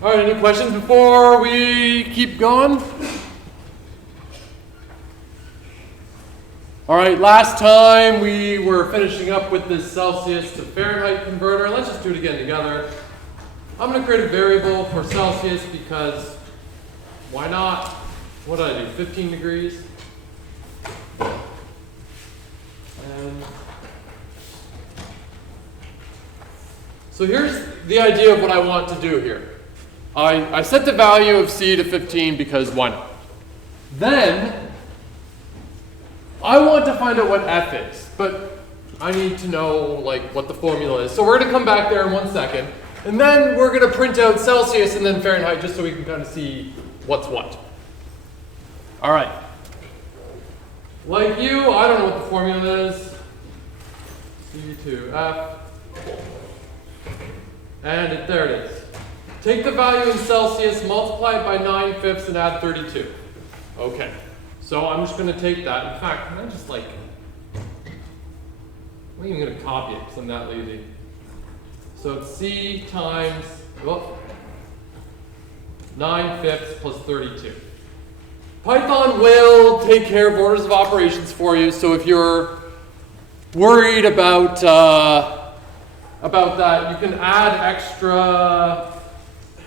All right, any questions before we keep going? All right, last time we were finishing up with this Celsius to Fahrenheit converter. Let's just do it again together. I'm going to create a variable for Celsius because why not? What did I do, 15 degrees? And so here's the idea of what I want to do here. I set the value of C to 15 because why not? Then I want to find out what F is, but I need to know like what the formula is. So we're going to come back there in 1 second, and then we're going to print out Celsius and then Fahrenheit just so we can kind of see what's what. All right. Like you, I don't know what the formula is. C to F. And there it is. Take the value in Celsius, multiply it by 9/5 and add 32. Okay. So I'm just going to take that. In fact, can I just like, I'm even going to copy it because I'm that lazy. So it's C times 9/5 plus 32. Python will take care of orders of operations for you. So if you're worried about that, you can add extra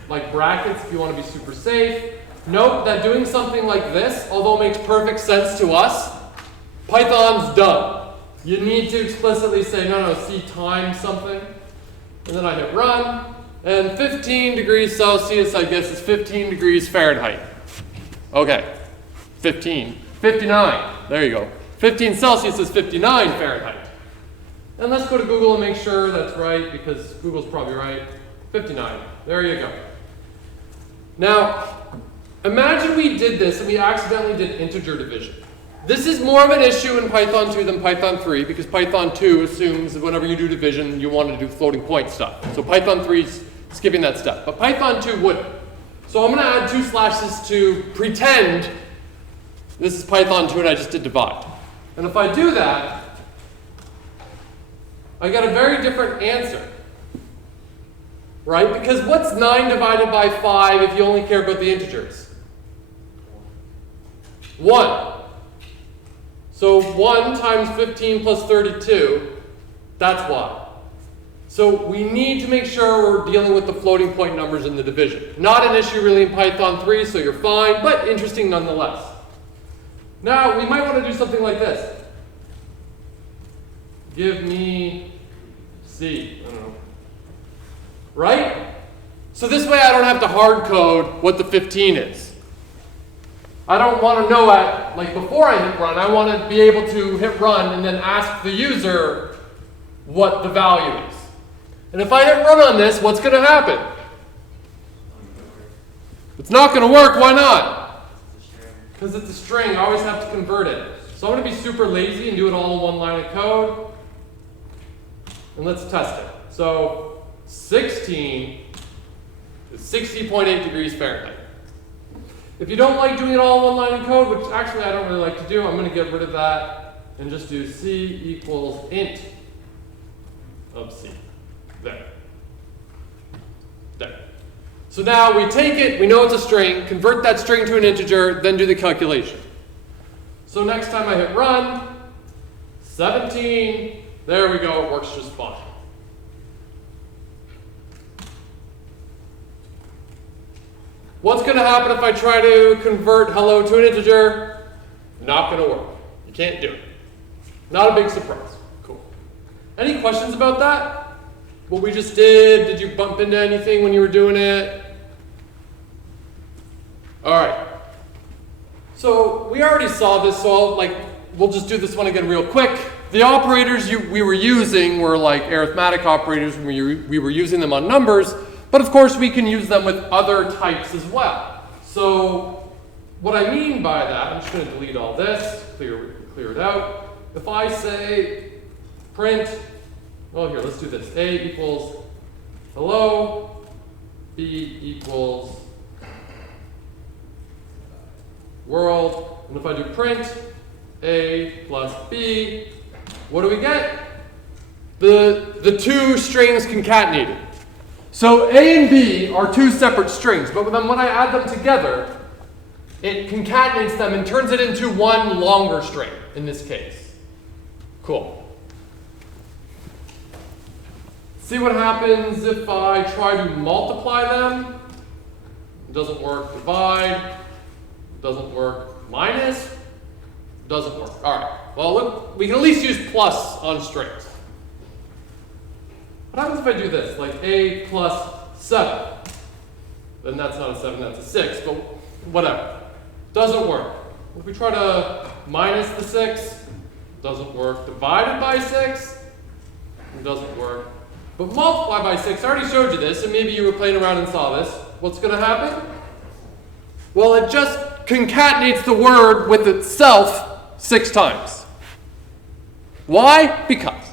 like brackets if you want to be super safe. Note that doing something like this, although it makes perfect sense to us, Python's dumb. You need to explicitly say, no, C times something. And then I hit run. And 15 degrees Celsius, I guess, is 15 degrees Fahrenheit. Okay, 59. There you go. 15 Celsius is 59 Fahrenheit. And let's go to Google and make sure that's right, because Google's probably right. 59. There you go. Now, imagine we did this and we accidentally did integer division. This is more of an issue in Python 2 than Python 3 because Python 2 assumes that whenever you do division, you want to do floating point stuff. So Python 3 is skipping that step, but Python 2 wouldn't. So I'm going to add 2 slashes to pretend this is Python 2 and I just did divide. And if I do that, I get a very different answer. Right? Because what's 9 divided by 5 if you only care about the integers? 1. So 1 times 15 plus 32, that's why. So we need to make sure we're dealing with the floating point numbers in the division. Not an issue really in Python 3, so you're fine, but interesting nonetheless. Now, we might want to do something like this. Give me C. I don't know. Right? So this way I don't have to hard code what the 15 is. I don't want to know like before I hit run. I want to be able to hit run and then ask the user what the value is. And if I hit run on this, what's going to happen? It's not going to work. Why not? Because it's a string. I always have to convert it. So I'm going to be super lazy and do it all in one line of code. And let's test it. So 16 is 60.8 degrees Fahrenheit. If you don't like doing it all in one line of code, which actually I don't really like to do, I'm going to get rid of that and just do C equals int of C. There. So now we take it, we know it's a string, convert that string to an integer, then do the calculation. So next time I hit run, 17, there we go, it works just fine. What's going to happen if I try to convert hello to an integer? Not going to work. You can't do it. Not a big surprise. Cool. Any questions about that? What we just did? Did you bump into anything when you were doing it? All right. So we already saw this, so we'll just do this one again real quick. The operators we were using were like arithmetic operators when we were using them on numbers. But of course, we can use them with other types as well. So what I mean by that, I'm just going to delete all this, clear it out. If I say print, oh here, let's do this. A equals hello, B equals world. And if I do print A plus B, what do we get? The two strings concatenated. So A and B are two separate strings, but then when I add them together, it concatenates them and turns it into one longer string in this case. Cool. See what happens if I try to multiply them? It doesn't work. Divide. Doesn't work. Minus. Doesn't work. All right. Well, look, we can at least use plus on strings. What happens if I do this, like A plus 7? Then that's not a 7, that's a 6, but whatever. Doesn't work. If we try to minus the 6, doesn't work. Divided by 6, it doesn't work. But multiply by 6, I already showed you this, and maybe you were playing around and saw this. What's going to happen? Well, it just concatenates the word with itself 6 times. Why? Because.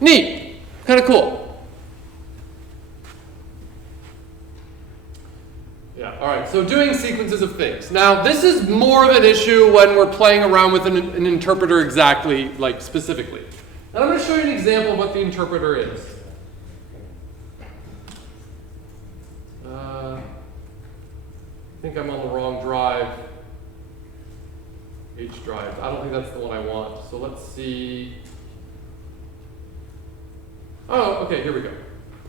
Neat. Kind of cool. Yeah, all right, so doing sequences of things. Now, this is more of an issue when we're playing around with an interpreter exactly, like specifically. And I'm going to show you an example of what the interpreter is. I think I'm on the wrong drive. H drive. I don't think that's the one I want. So let's see. Oh, okay, here we go.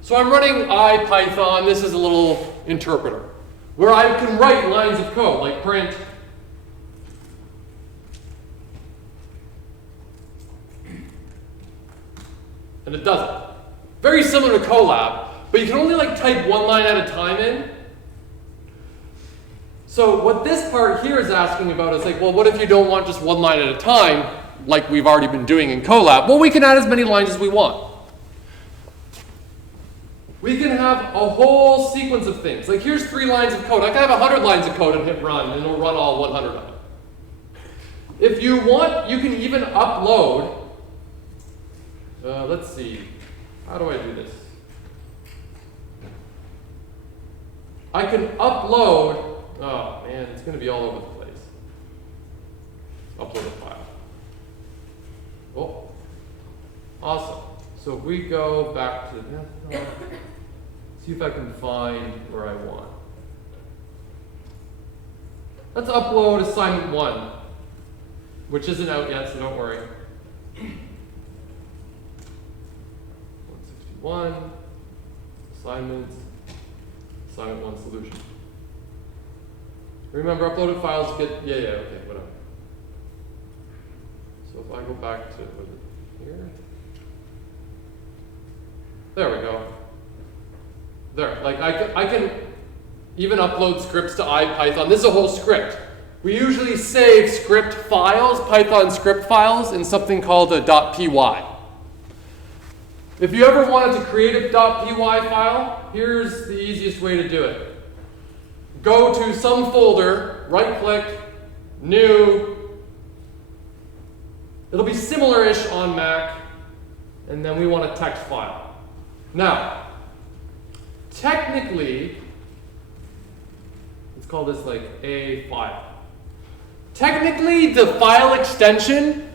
So I'm running IPython. This is a little interpreter where I can write lines of code, like print. And it does it. Very similar to Colab, but you can only like type one line at a time in. So what this part here is asking about is like, well, what if you don't want just one line at a time, like we've already been doing in Colab? Well, we can add as many lines as we want. We can have a whole sequence of things. Like here's 3 lines of code. I can have 100 lines of code and hit run, and it'll run all 100 of them. If you want, you can even upload. Let's see. How do I do this? I can upload. Oh man, it's going to be all over the place. Upload a file. Oh, awesome. So if we go back to see if I can find where I want. Let's upload assignment 1, which isn't out yet, so don't worry. 161, assignments, assignment 1 solution. Remember, uploaded files get, okay, whatever. So if I go back to here, there we go. There, like I can even upload scripts to IPython. This is a whole script. We usually save script files, Python script files, in something called a .py. If you ever wanted to create a .py file, here's the easiest way to do it. Go to some folder, right-click, new. It'll be similar-ish on Mac, and then we want a text file. Now, technically, let's call this like a file. Technically, the file extension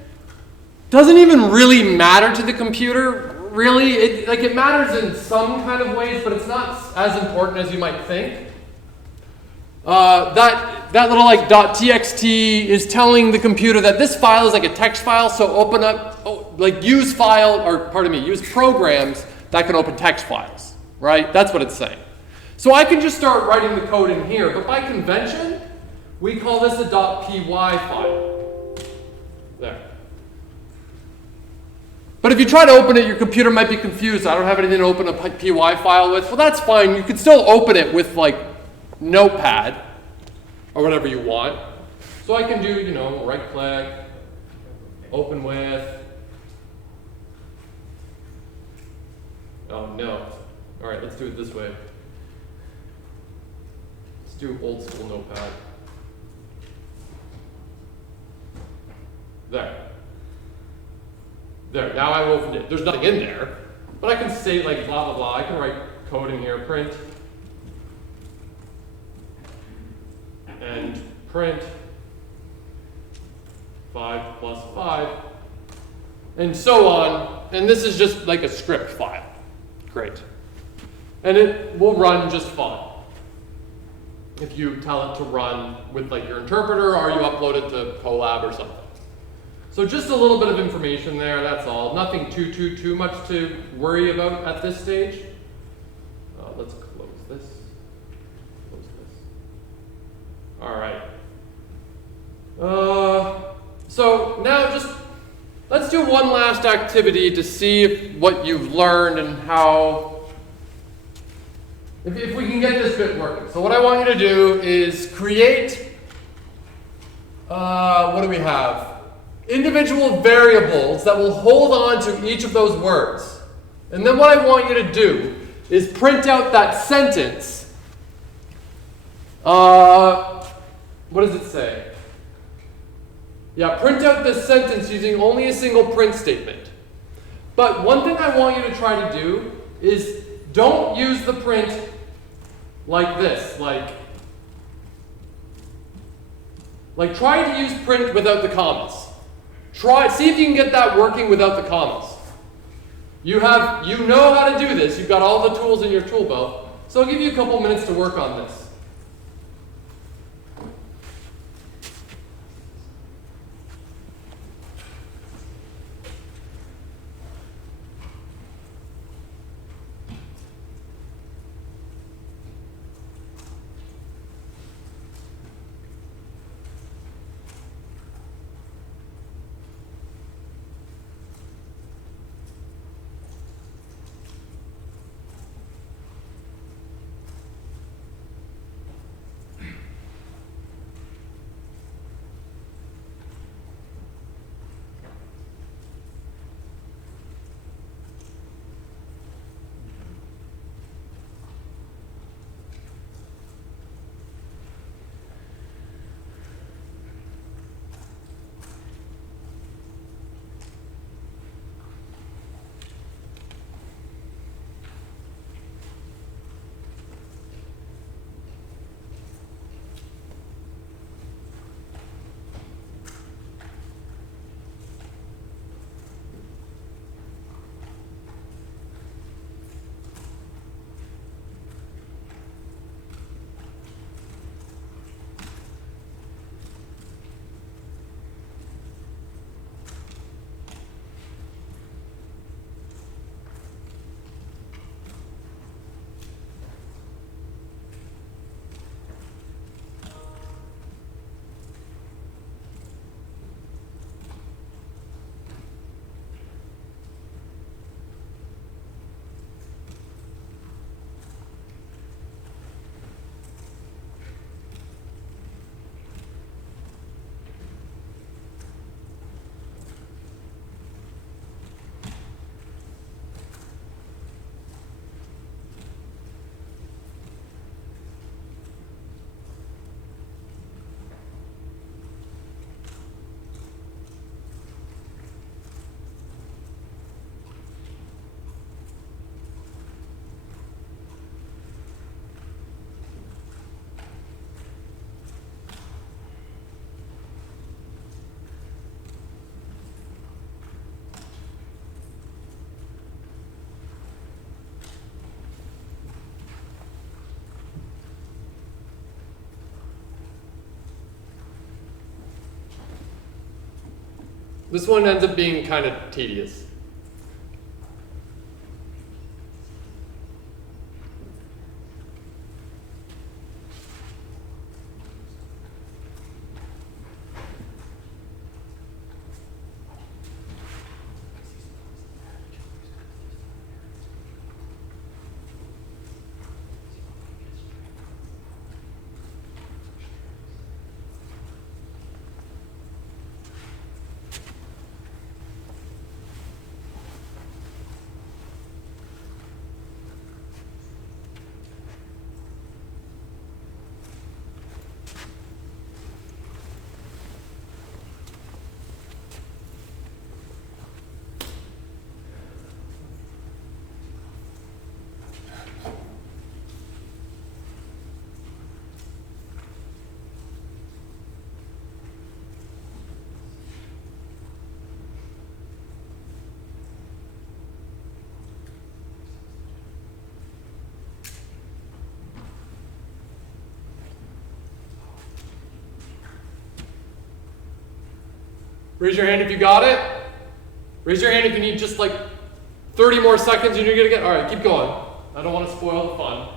doesn't even really matter to the computer. Really, it matters in some kind of ways, but it's not as important as you might think. That little like .txt is telling the computer that this file is like a text file, so open up, use programs that can open text files, right? That's what it's saying. So I can just start writing the code in here, but by convention, we call this a .py file. There. But if you try to open it, your computer might be confused. I don't have anything to open a py file with. Well, that's fine. You can still open it with like Notepad or whatever you want. So I can do, right-click, open with. Oh no. All right, let's do it this way. Let's do old school Notepad. There, now I've opened it. There's nothing in there, but I can say like blah, blah, blah. I can write code in here, print, and print 5 plus 5, and so on. And this is just like a script file. Great. And it will run just fine if you tell it to run with like your interpreter or you upload it to Colab or something. So just a little bit of information there, that's all. Nothing too much to worry about at this stage. Let's close this. Close this. All right. So now just let's do one last activity to see what you've learned and how, if we can get this bit working. So what I want you to do is create, what do we have? Individual variables that will hold on to each of those words. And then what I want you to do is print out that sentence. What does it say? Yeah, print out this sentence using only a single print statement. But one thing I want you to try to do is don't use the print like this, like try to use print without the commas. See if you can get that working without the commas. You know how to do this. You've got all the tools in your tool belt. So I'll give you a couple minutes to work on this. This one ends up being kind of tedious. Raise your hand if you got it. Raise your hand if you need just like 30 more seconds and you're gonna get, all right, keep going. I don't want to spoil the fun.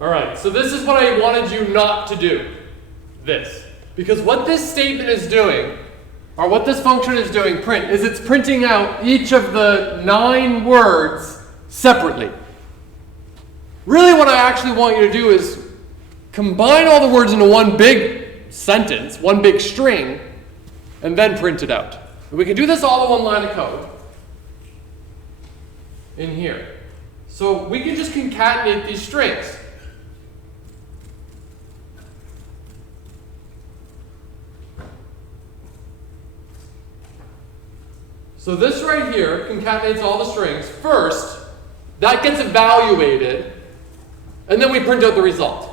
All right, so this is what I wanted you not to do, this. Because what this statement is doing, or what this function is doing, print, is it's printing out each of the 9 words separately. Really what I actually want you to do is combine all the words into one big sentence, one big string, and then print it out. And we can do this all in one line of code in here. So we can just concatenate these strings. So this right here concatenates all the strings. First, that gets evaluated, and then we print out the result.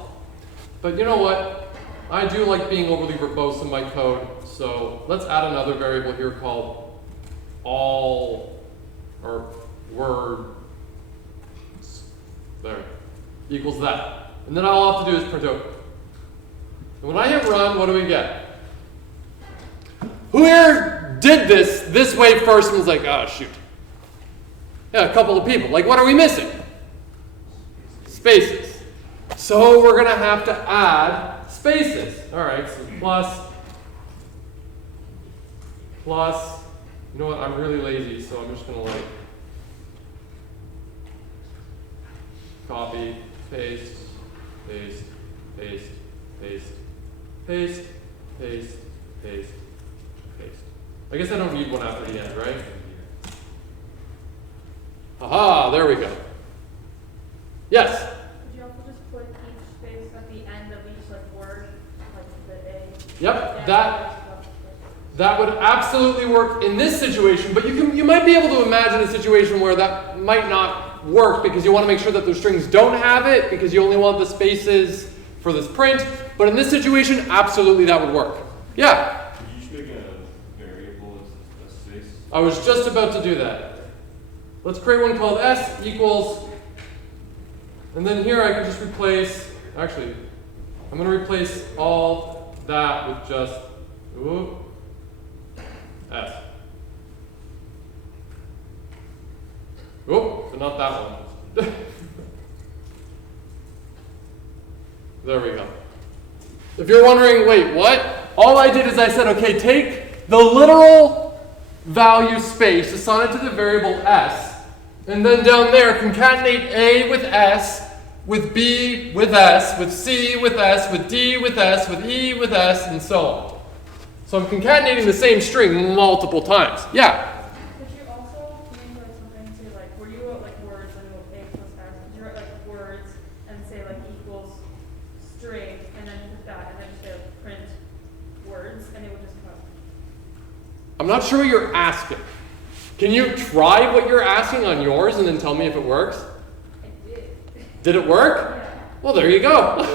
But you know what? I do like being overly verbose in my code, so let's add another variable here called all, or word, there, equals that. And then all I'll have to do is print out. And when I hit run, what do we get? Who here did this way first and was like, oh, shoot. Yeah, a couple of people. Like, what are we missing? Spaces. So we're going to have to add spaces. All right, so plus, you know what, I'm really lazy, so I'm just going to like copy, paste, paste, paste, paste, paste, paste, paste, paste. I guess I don't need one after the end, right? Aha, there we go. Yes? Could you also just put each space at the end of each like word, like the A? Yep, that would absolutely work in this situation, but you might be able to imagine a situation where that might not work because you want to make sure that the strings don't have it because you only want the spaces for this print. But in this situation, absolutely that would work. Yeah? I was just about to do that. Let's create one called s equals, and then here I can just replace, actually, I'm going to replace all that with just s. Oh, but not that one. There we go. If you're wondering, wait, what? All I did is I said, okay, take the literal value space, assign it to the variable s, and then down there concatenate A with s, with B with s, with C with s, with D with s, with E with s, and so on. So I'm concatenating the same string multiple times. Yeah? Could you also make like something to like, where you wrote like words and you wrote A plus s, could you write like words and say like equals string, and then put that, and then just say like, print words, and it would just come up. I'm not sure what you're asking. Can you try what you're asking on yours and then tell me if it works? I did. Did it work? Yeah. Well, there you go.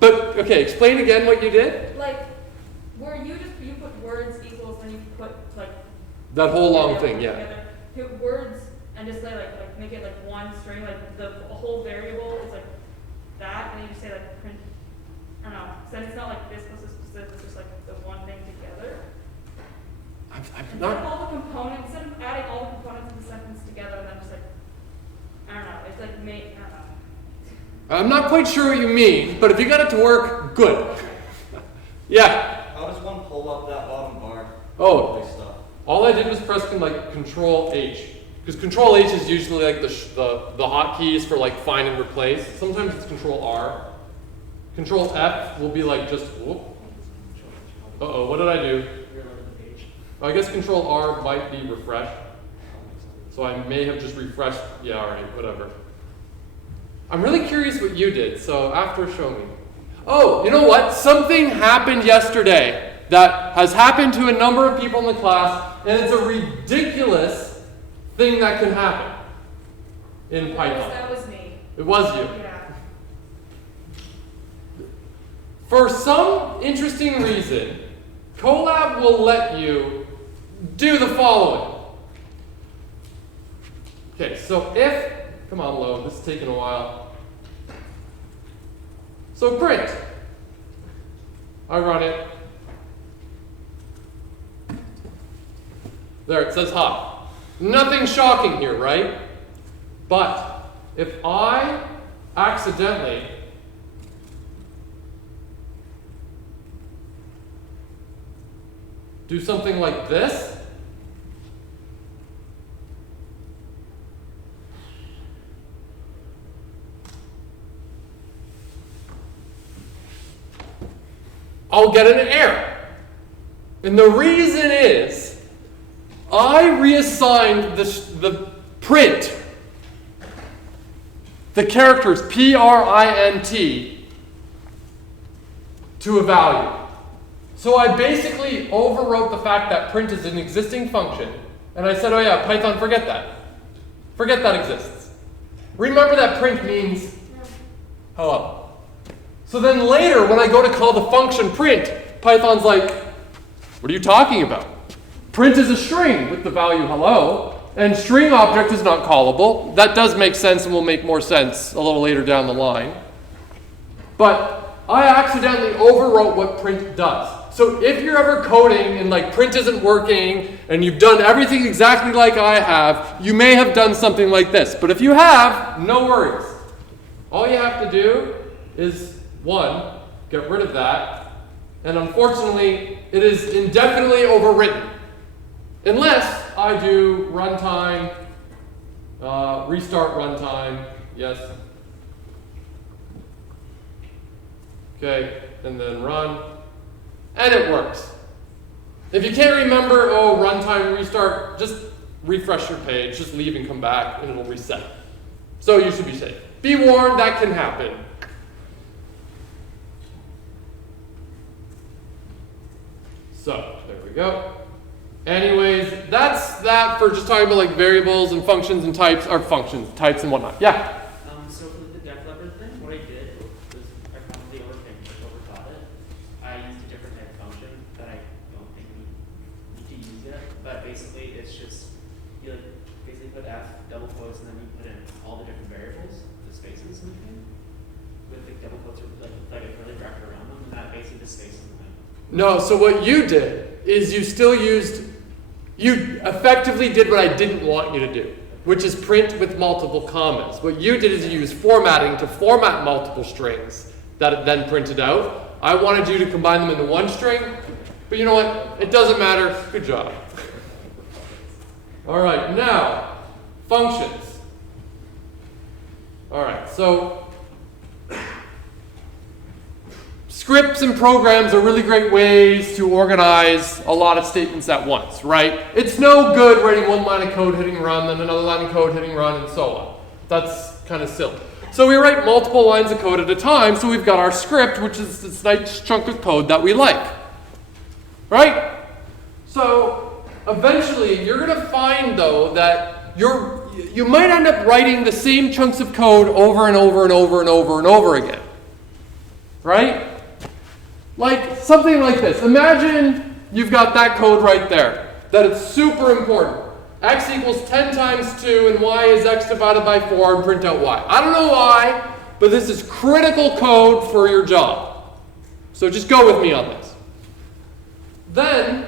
But, okay, explain again what you did. Like, where you put words equals, then you put like That whole long thing, yeah. together, put words and just say like make it like one string, like the whole variable is like that, and then you just say like print. I don't know. So then it's not like this plus this plus this. It's just like the one thing together. I'm Instead not. of all the components, instead of adding all the components of the sentence together, and then just like I don't know. It's like I don't know. I'm not quite sure what you mean, but if you got it to work, good. Yeah. How does one pull up that bottom bar? Oh, Stuff? all I did was press like Control H. because Control H is usually like the hotkeys for like find and replace. Sometimes it's Control R. Control F will be like just, whoop. Uh-oh, what did I do? I guess Control R might be refresh. So I may have just refreshed. Yeah, all right, whatever. I'm really curious what you did, so after, show me. Oh, you know what? Something happened yesterday that has happened to a number of people in the class, and it's a ridiculous thing that can happen in Python. That was me. It was you. Yeah. For some interesting reason, Colab will let you do the following. Okay, so if, come on load, this is taking a while. So print. I run it. There, it says hot. Nothing shocking here, right? But if I accidentally do something like this, I'll get an error. And the reason is, I reassigned the print, the characters P-R-I-N-T, to a value. So I basically overwrote the fact that print is an existing function, and I said, oh yeah, Python, forget that. Forget that exists. Remember that print means hello. So then later, when I go to call the function print, Python's like, what are you talking about? Print is a string with the value hello, and string object is not callable. That does make sense and will make more sense a little later down the line. But I accidentally overwrote what print does. So if you're ever coding and like print isn't working and you've done everything exactly like I have, you may have done something like this. But if you have, no worries. All you have to do is, one, get rid of that. And unfortunately, it is indefinitely overwritten. Unless I do runtime, restart runtime, yes. Okay, and then run. And it works. If you can't remember, oh, runtime, restart, just refresh your page, just leave and come back, and it'll reset. So you should be safe. Be warned, that can happen. So, there we go. Anyways, that's that for just talking about like variables and functions and types, or functions, types and whatnot. Yeah? So for the def leopard thing, what I did was I probably overthought it. I used a different type of function that I don't think we need to use yet. But basically, it's just, you like basically put F, double quotes, and then you put in all the different variables, the spaces and everything. With the double quotes or like a curly bracket around them, and that basically just spaces them. No, so what you did is you still used, you effectively did what I didn't want you to do, which is print with multiple commas. What you did is you used formatting to format multiple strings that it then printed out. I wanted you to combine them into one string, but you know what? It doesn't matter. Good job. All right, now, functions. All right, so scripts and programs are really great ways to organize a lot of statements at once, right? It's no good writing one line of code, hitting run, then another line of code, hitting run, and so on. That's kind of silly. So we write multiple lines of code at a time, so we've got our script, which is this nice chunk of code that we like, right? So eventually, you're going to find, though, that you might end up writing the same chunks of code over and over and over and over and over again, right? Like something like this. Imagine you've got that code right there, that it's super important. X equals 10 times 2 and y is x divided by 4 and print out y. I don't know why, but this is critical code for your job. So just go with me on this. Then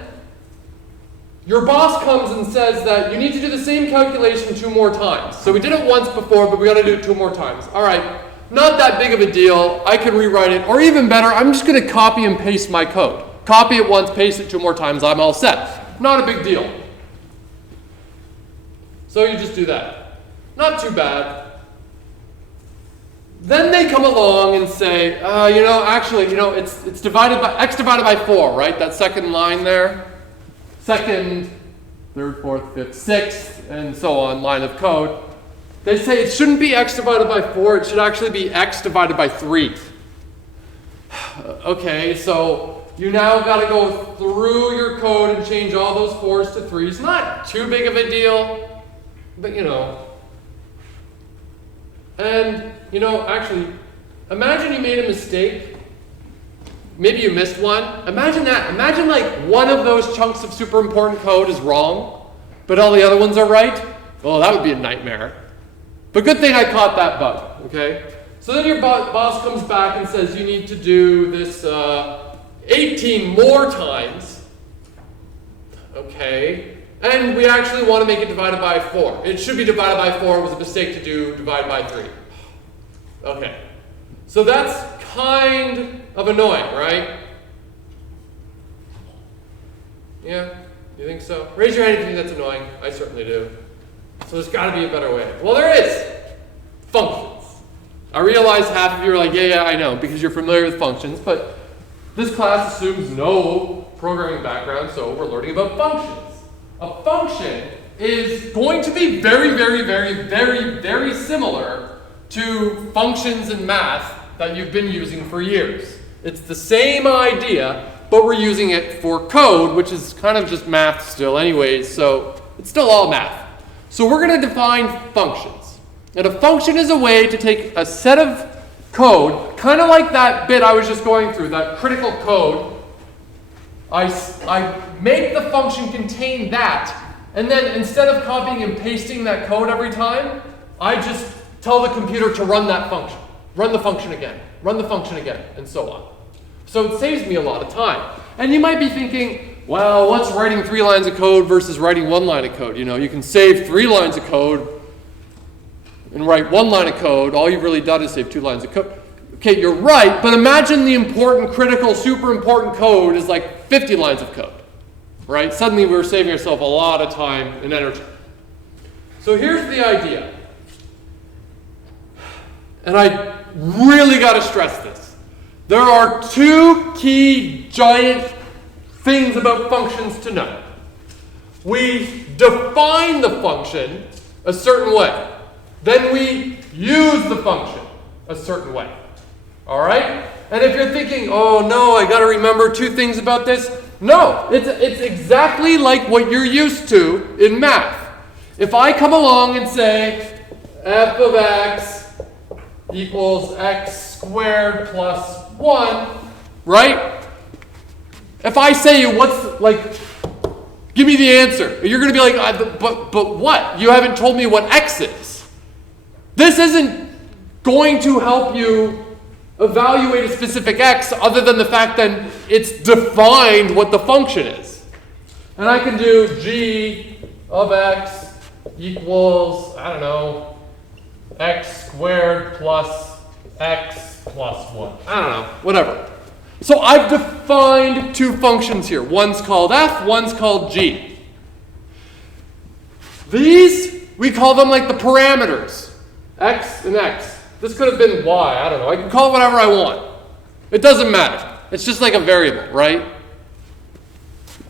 your boss comes and says that you need to do the same calculation 2 more times. So we did it once before, but we got to do it 2 more times. All right. Not that big of a deal. I can rewrite it. Or even better, I'm just going to copy and paste my code. Copy it once, paste it 2 more times, I'm all set. Not a big deal. So you just do that. Not too bad. Then they come along and say, it's divided by x divided by 4, right? That second line there. Second, third, fourth, fifth, sixth, and so on, line of code. They say it shouldn't be x divided by 4, it should actually be x divided by 3. Okay, so you now got to go through your code and change all those 4s to 3s. Not too big of a deal, but And, actually, imagine you made a mistake. Maybe you missed one. Imagine that. Imagine like one of those chunks of super important code is wrong, but all the other ones are right. Well, that would be a nightmare. But good thing I caught that bug, okay? So then your boss comes back and says you need to do this 18 more times. Okay. And we actually want to make it divided by 4. It should be divided by 4. It was a mistake to do divided by 3. Okay. So that's kind of annoying, right? Yeah? You think so? Raise your hand if you think that's annoying. I certainly do. So there's got to be a better way. Well, there is. Functions. I realize half of you are like, yeah, I know, because you're familiar with functions, but this class assumes no programming background, so we're learning about functions. A function is going to be very, very, very, very, very similar to functions in math that you've been using for years. It's the same idea, but we're using it for code, which is kind of just math still anyways, so it's still all math. So we're going to define functions. And a function is a way to take a set of code, kind of like that bit I was just going through, that critical code. I make the function contain that, and then instead of copying and pasting that code every time, I just tell the computer to run that function. Run the function again, run the function again, and so on. So it saves me a lot of time. And you might be thinking, well, what's writing 3 lines of code versus writing 1 line of code? You can save 3 lines of code and write 1 line of code. All you've really done is save 2 lines of code. Okay, you're right, but imagine the important, critical, super important code is like 50 lines of code, right? Suddenly we're saving ourselves a lot of time and energy. So here's the idea. And I really got to stress this. There are 2 key giant things about functions to know. We define the function a certain way. Then we use the function a certain way. All right? And if you're thinking, oh no, I got to remember 2 things about this. No, it's exactly like what you're used to in math. If I come along and say f of x equals x squared plus 1, right? If I say give me the answer, you're going to be like, but what? You haven't told me what x is. This isn't going to help you evaluate a specific x other than the fact that it's defined what the function is. And I can do g of x equals, x squared plus x plus 1. I don't know, whatever. So I've defined 2 functions here. One's called f, one's called g. These, we call them like the parameters. X and x. This could have been y, I don't know. I can call it whatever I want. It doesn't matter. It's just like a variable, right?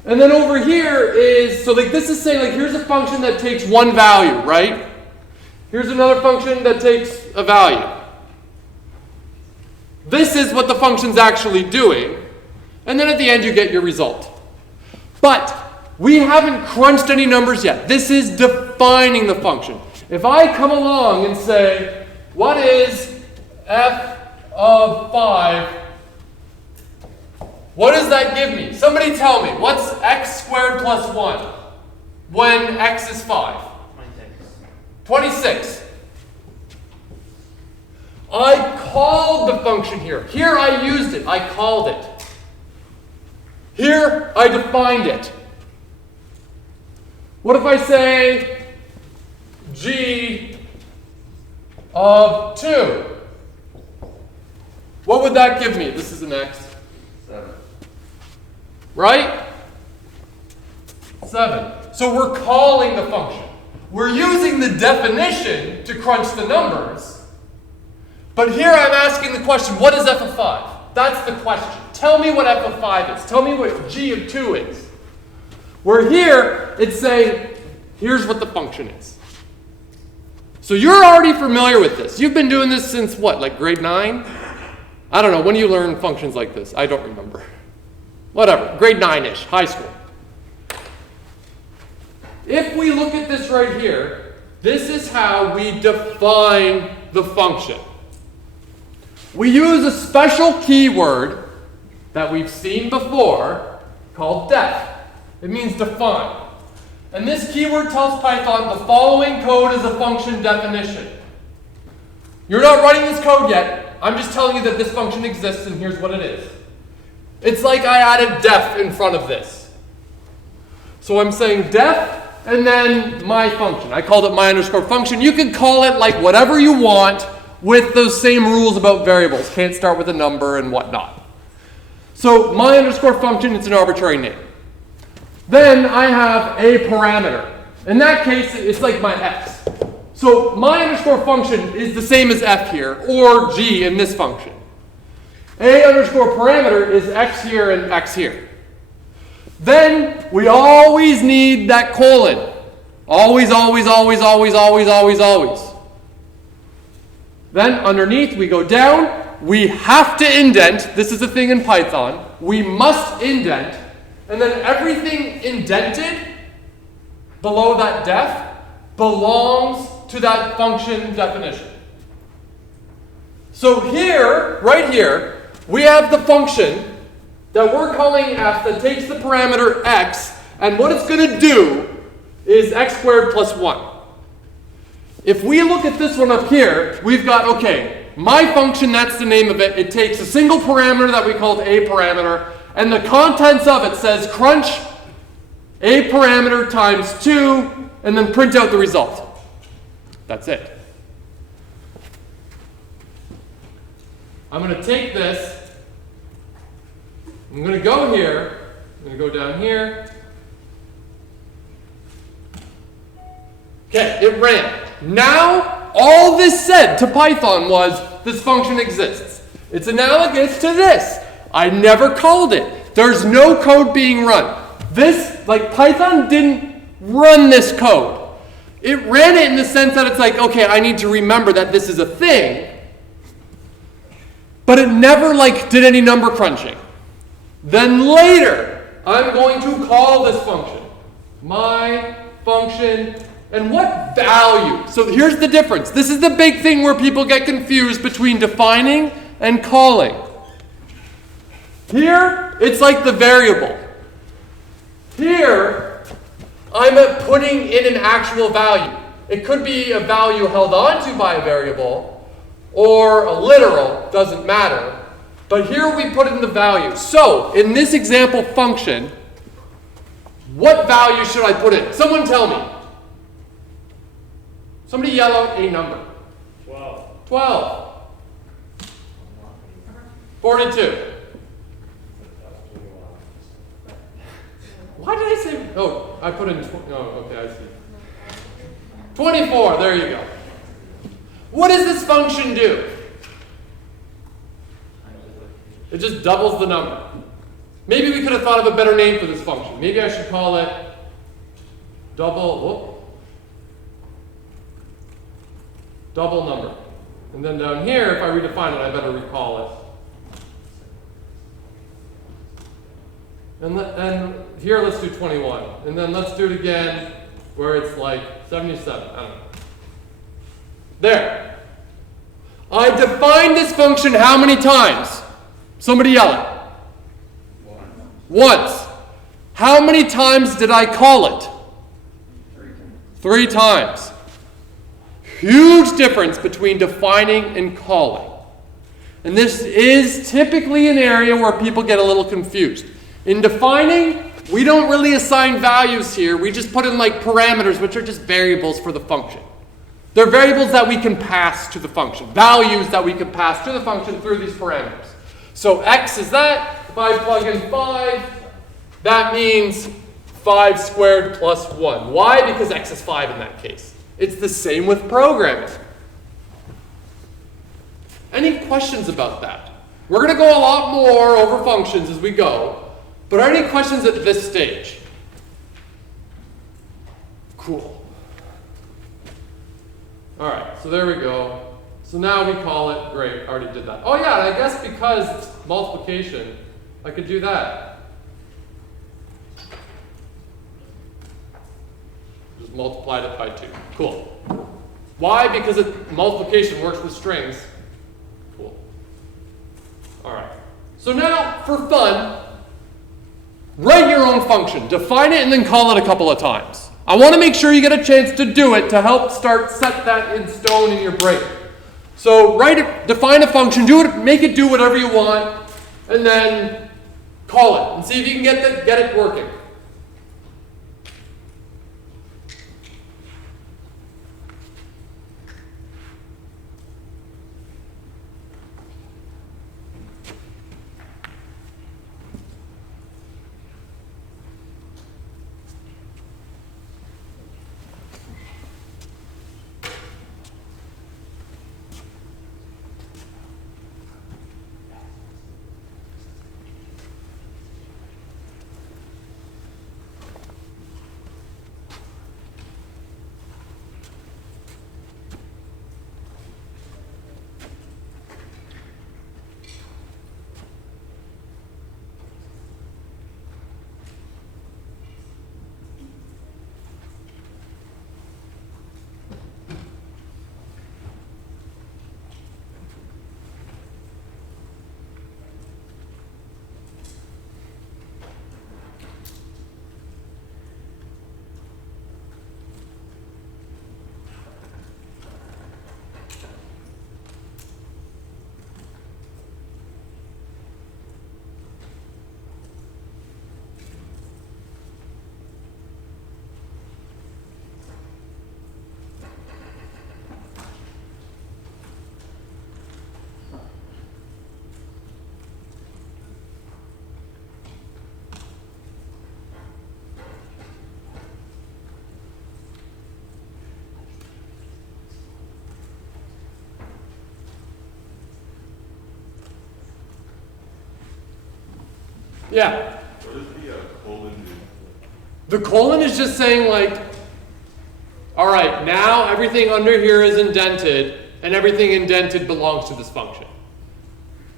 And then over here is, this is saying here's a function that takes 1 value, right? Here's another function that takes a value. This is what the function's actually doing. And then at the end you get your result. But we haven't crunched any numbers yet. This is defining the function. If I come along and say, what is f of 5? What does that give me? Somebody tell me. What's x squared plus 1 when x is 5? 26. I called the function here. Here I used it. I called it. Here I defined it. What if I say g of 2? What would that give me? This is an x. 7. Right? 7. So we're calling the function. we're using the definition to crunch the numbers. But here I'm asking the question, what is f of 5? That's the question. Tell me what f of 5 is. Tell me what g of 2 is. Where here, it's saying, here's what the function is. So you're already familiar with this. You've been doing this since what, like grade 9? I don't know, when do you learn functions like this? I don't remember. Whatever, grade 9-ish, high school. If we look at this right here, this is how we define the function. We use a special keyword that we've seen before called def. It means define. And this keyword tells Python the following code is a function definition. You're not writing this code yet. I'm just telling you that this function exists and here's what it is. It's like I added def in front of this. So I'm saying def and then my function. I called it my underscore function. You can call it like whatever you want with those same rules about variables. Can't start with a number and whatnot. So my underscore function, it's an arbitrary name. Then I have a parameter. In that case, it's like my x. So my underscore function is the same as f here, or g in this function. A underscore parameter is x here and x here. Then we always need that colon. Always, always, always, always, always, always, always. Then underneath we go down. We have to indent. This is a thing in Python. We must indent. And then everything indented below that def belongs to that function definition. So here, right here, we have the function that we're calling f that takes the parameter x, and what it's going to do is x squared plus 1. If we look at this one up here, we've got, okay, my function, that's the name of it. It takes a single parameter that we called a parameter, and the contents of it says crunch a parameter times 2, and then print out the result. That's it. I'm going to take this, I'm going to go here, I'm going to go down here. Okay, it ran. Now, all this said to Python was, this function exists. It's analogous to this. I never called it. There's no code being run. This, like Python didn't run this code. It ran it in the sense that it's like, okay, I need to remember that this is a thing. But it never like did any number crunching. Then later, I'm going to call this function. My function, and what value? So here's the difference. This is the big thing where people get confused between defining and calling. Here, it's like the variable. Here, I'm putting in an actual value. It could be a value held onto by a variable, or a literal, doesn't matter. But here we put in the value. So, in this example function, what value should I put in? Someone tell me. Somebody yell out a number. 12. 12. 42. Why did I say? Oh, I put in. Oh, okay, I see. 24. There you go. What does this function do? It just doubles the number. Maybe we could have thought of a better name for this function. Maybe I should call it double number. And then down here, if I redefine it, I better recall it. And here, let's do 21. And then let's do it again where it's like 77. I don't know. There. I defined this function how many times? Somebody yell it. Once. How many times did I call it? 3 times. Huge difference between defining and calling. And this is typically an area where people get a little confused. In defining, we don't really assign values here. We just put in like parameters, which are just variables for the function. They're variables that we can pass to the function. Values that we can pass to the function through these parameters. So x is that. If I plug in 5, that means 5 squared plus 1. Why? Because x is 5 in that case. It's the same with programming. Any questions about that? We're going to go a lot more over functions as we go, but are any questions at this stage? Cool. All right, so there we go. So now we call it, great, I already did that. Oh yeah, I guess because it's multiplication, I could do that. Just multiplied it by 2. Cool. Why? Because multiplication works with strings. Cool. All right. So now, for fun, write your own function. Define it and then call it a couple of times. I want to make sure you get a chance to do it to help set that in stone in your brain. So write it, define a function, do it, make it do whatever you want, and then call it and see if you can get it working. Yeah. What does the colon do? The colon is just saying like, all right, now everything under here is indented, and everything indented belongs to this function.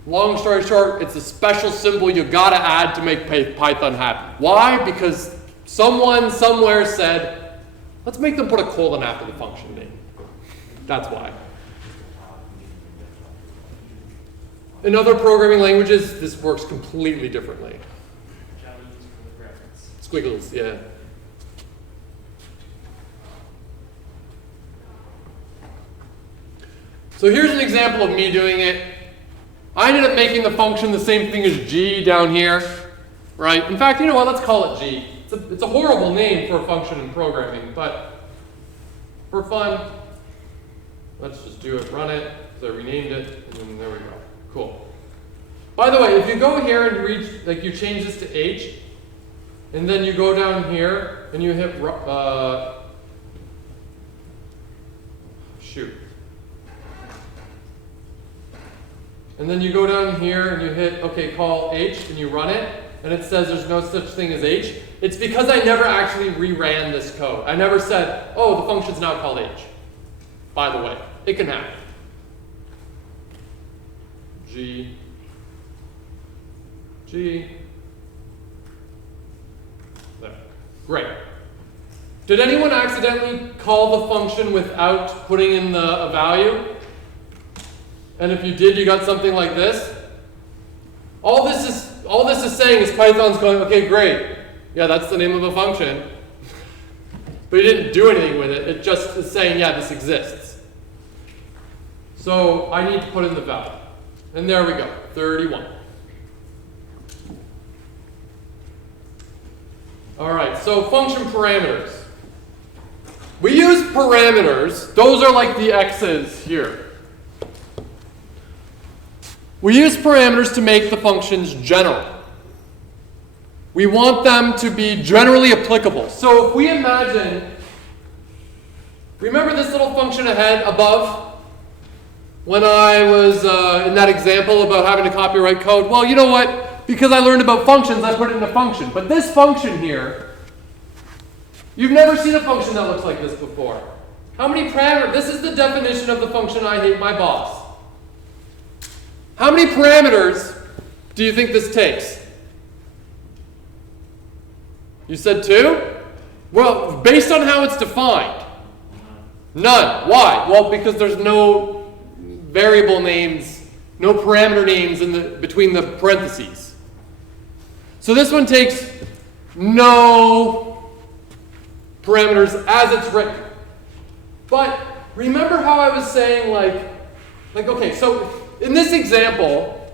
Long story short, it's a special symbol you gotta add to make Python happy. Why? Because someone somewhere said, let's make them put a colon after the function name. That's why. In other programming languages, this works completely differently. Squiggles, yeah. So here's an example of me doing it. I ended up making the function the same thing as g down here, right? In fact, you know what? Let's call it g. It's a horrible name for a function in programming, but for fun, let's just do it, run it, because I renamed it, and then there we go. Cool. By the way, if you go here and reach, like you change this to h, and then you go down here and you hit, shoot. And then you go down here and you hit, okay, call h, and you run it, and it says there's no such thing as h. It's because I never actually reran this code. I never said, oh, the function's now called h. By the way, it can happen. G, there. Great. Did anyone accidentally call the function without putting in a value? And if you did, you got something like this? All this is saying is Python's going, okay, great. Yeah, that's the name of a function. But you didn't do anything with it. It just is saying, yeah, this exists. So I need to put in the value. And there we go, 31. All right, so function parameters. We use parameters. Those are like the x's here. We use parameters to make the functions general. We want them to be generally applicable. So if we imagine, remember this little function ahead above? When I was in that example about having to copyright code, well, you know what? Because I learned about functions, I put it in a function. But this function here, you've never seen a function that looks like this before. How many parameters? This is the definition of the function I hate my boss. How many parameters do you think this takes? You said 2? Well, based on how it's defined, none. Why? Well, because there's no variable names, no parameter names between the parentheses. So this one takes no parameters as it's written. But remember how I was saying okay, so in this example,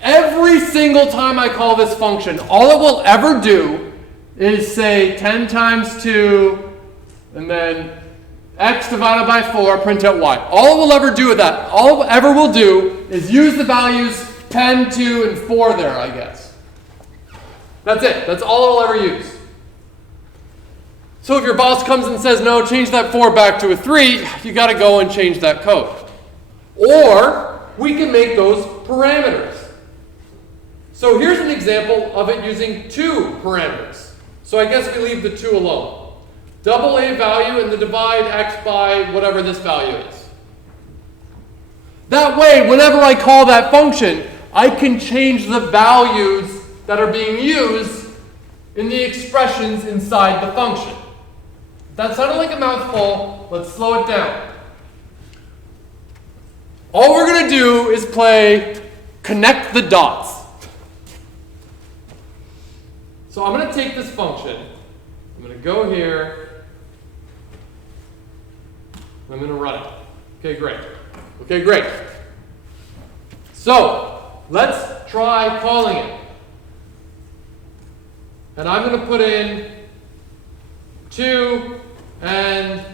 every single time I call this function, all it will ever do is say 10 times 2, and then x divided by 4, print out y. All it will ever do with that, all it ever will do is use the values 10, 2, and 4 there, I guess. That's it. That's all it will ever use. So if your boss comes and says, no, change that 4 back to a 3, you got to go and change that code. Or we can make those parameters. So here's an example of it using 2 parameters. So I guess we leave the 2 alone. Double a value and then divide x by whatever this value is. That way, whenever I call that function, I can change the values that are being used in the expressions inside the function. That sounded like a mouthful. Let's slow it down. All we're going to do is play connect the dots. So I'm going to take this function. I'm going to go here. I'm going to run it. Okay, great. Okay, great. So let's try calling it. And I'm going to put in 2 and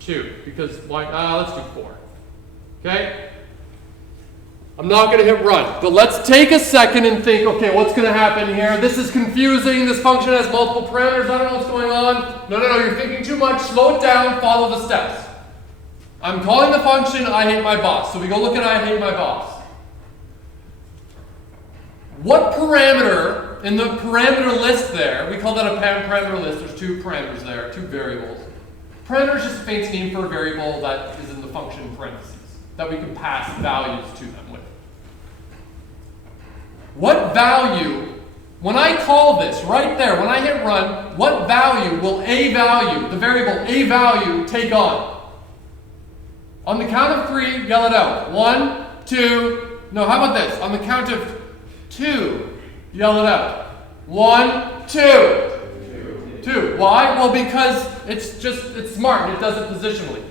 2 because why? Let's do 4. Okay? I'm not going to hit run, but let's take a second and think, okay, what's going to happen here? This is confusing. This function has multiple parameters. I don't know what's going on. No, you're thinking too much. Slow it down. Follow the steps. I'm calling the function I hate my boss. So we go look at I hate my boss. What parameter in the parameter list there, we call that a parameter list. There's 2 parameters there, 2 variables. Parameter is just a fancy name for a variable that is in the function parentheses, that we can pass values to them with. What value, when I call this right there, when I hit run, what value will a value, the variable a value, take on? On the count of 3, yell it out. 1, 2, no, how about this? On the count of 2, yell it out. 1, 2. 2. Why? Well, because it's smart and it does it positionally.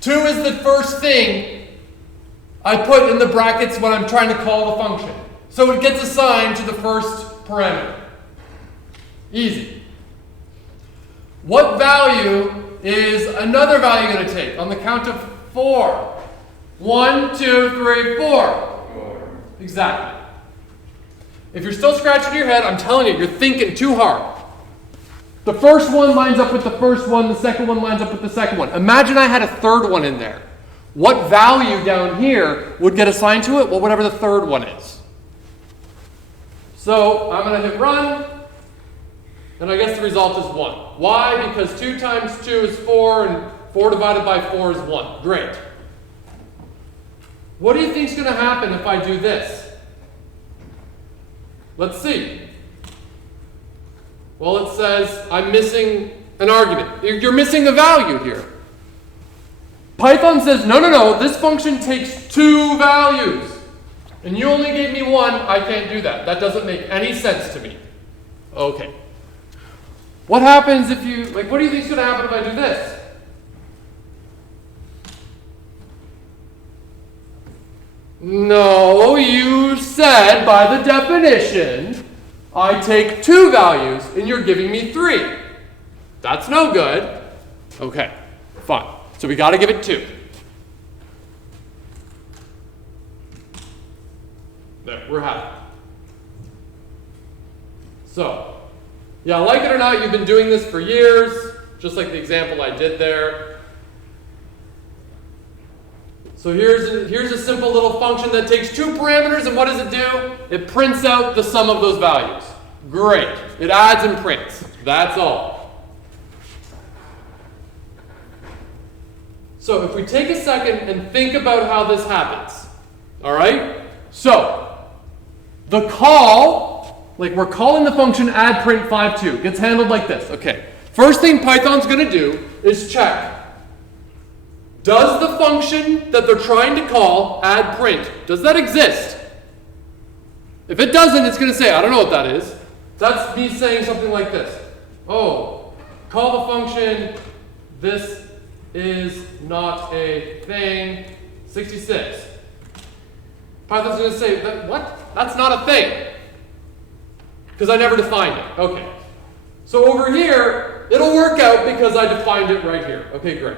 2 is the first thing I put in the brackets when I'm trying to call the function. So it gets assigned to the first parameter. Easy. What value is another value going to take? On the count of 4. 1, 2, 3, 4. Exactly. If you're still scratching your head, I'm telling you, you're thinking too hard. The first one lines up with the first one, the second one lines up with the second one. Imagine I had a third one in there. What value down here would get assigned to it? Well, whatever the third one is. So I'm going to hit run, and I guess the result is 1. Why? Because 2 times 2 is 4, and 4 divided by 4 is 1. Great. What do you think is going to happen if I do this? Let's see. Well, it says I'm missing an argument. You're missing a value here. Python says, no, this function takes 2 values. And you only gave me 1, I can't do that. That doesn't make any sense to me. Okay. What happens if you, what do you think is going to happen if I do this? No, you said by the definition, I take 2 values and you're giving me 3. That's no good. Okay, fine. So we got to give it 2. There, we're happy. So, yeah, like it or not, you've been doing this for years, just like the example I did there. So here's a simple little function that takes two parameters, and what does it do? It prints out the sum of those values. Great. It adds and prints. That's all. So if we take a second and think about how this happens, all right? So the call, like we're calling the function add print 52, gets handled like this. Okay. First thing Python's going to do is check. Does the function that they're trying to call, add print, does that exist? If it doesn't, it's going to say, I don't know what that is. That's me saying something like this. Oh, call the function, this is not a thing, 66. Python's going to say, what? That's not a thing. Because I never defined it. Okay. So over here, it'll work out because I defined it right here. Okay, great.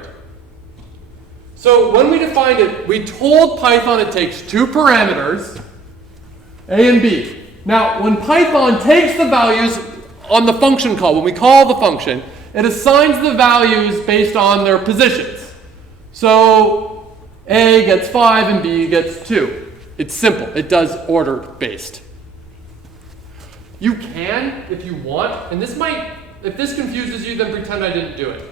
So when we defined it, we told Python it takes two parameters, A and B. Now, when Python takes the values on the function call, when we call the function, it assigns the values based on their positions. So A gets 5 and B gets 2. It's simple. It does order based. You can, if you want, and this might, if this confuses you, then pretend I didn't do it.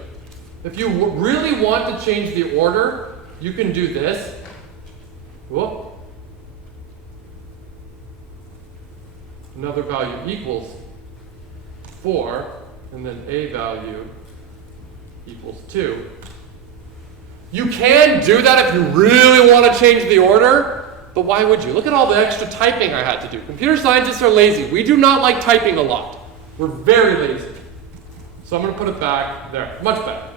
If you really want to change the order, you can do this. Whoop. Another value equals 4, and then a value equals 2. You can do that if you really want to change the order, but why would you? Look at all the extra typing I had to do. Computer scientists are lazy. We do not like typing a lot. We're very lazy. So I'm going to put it back there. Much better.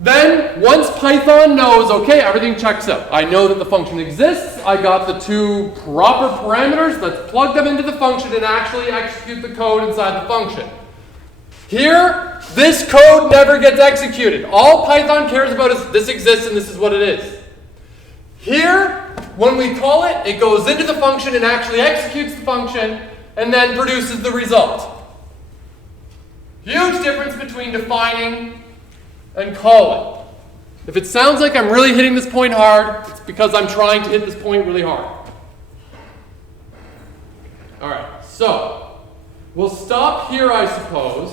Then, once Python knows, okay, everything checks out. I know that the function exists. I got the two proper parameters. Let's plug them into the function and actually execute the code inside the function. Here, this code never gets executed. All Python cares about is this exists and this is what it is. Here, when we call it, it goes into the function and actually executes the function and then produces the result. Huge difference between defining and calling. If it sounds like I'm really hitting this point hard, it's because I'm trying to hit this point really hard. All right, so we'll stop here, I suppose.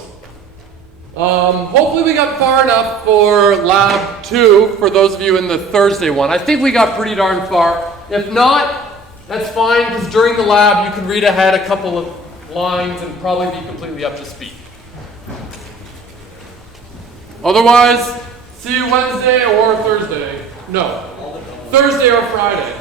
Hopefully we got far enough for lab 2 for those of you in the Thursday one. I think we got pretty darn far. If not, that's fine, because during the lab you can read ahead a couple of lines and probably be completely up to speed. Otherwise, see you Wednesday or Thursday. No, Thursday or Friday.